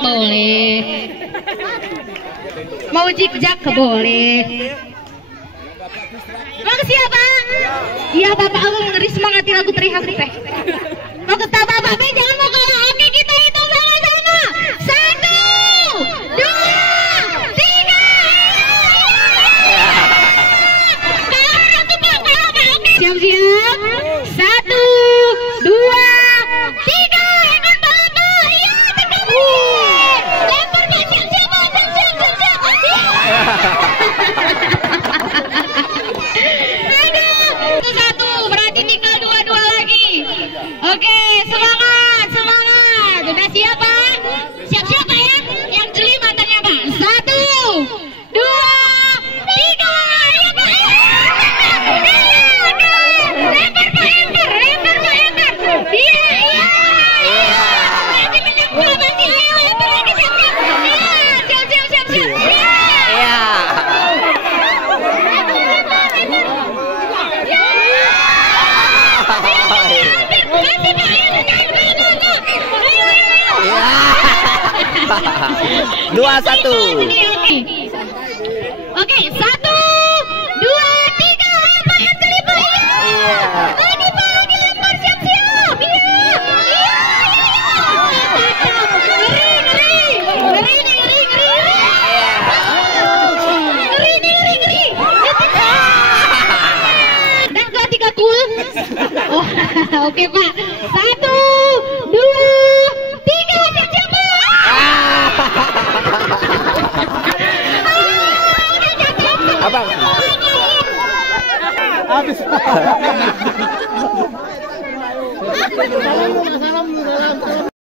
Boleh. Mau jik-jak boleh. Makasih ya Bang. Iya Bapak, aku ngeri semangatin aku teriak teh. Mau ketawa Bapak, jangan mau kalah. Oke, kita hitung sama-sama. 1, 2, 3. Siap-siap. 1, 2, 3. Ikut Bapak. Iya, terkabur. Lempar Pak, siap-siap. Oke, semangat, semangat. Udah siap Pak? Siap-siap Pak ya? Yang jeli matanya Pak. 1, 2, 3. Ayo Pak. Lempar Pak, lempar Pak, lempar. Iya, iya. Masih menang Pak, masih. Ayo lempar lagi, siap-siap. Iya, siap-siap. Iya. Dua satu. Oke, 1, 2, 3. Lempar yang jeli Pak. Iya. Lagi Pak, lagi lempar, siap-siap. Iya. Ngeri. Dan ketika cool. Oh, oke Pak. 1, 2, 3. Siap-siap Pak. Abang. Habis.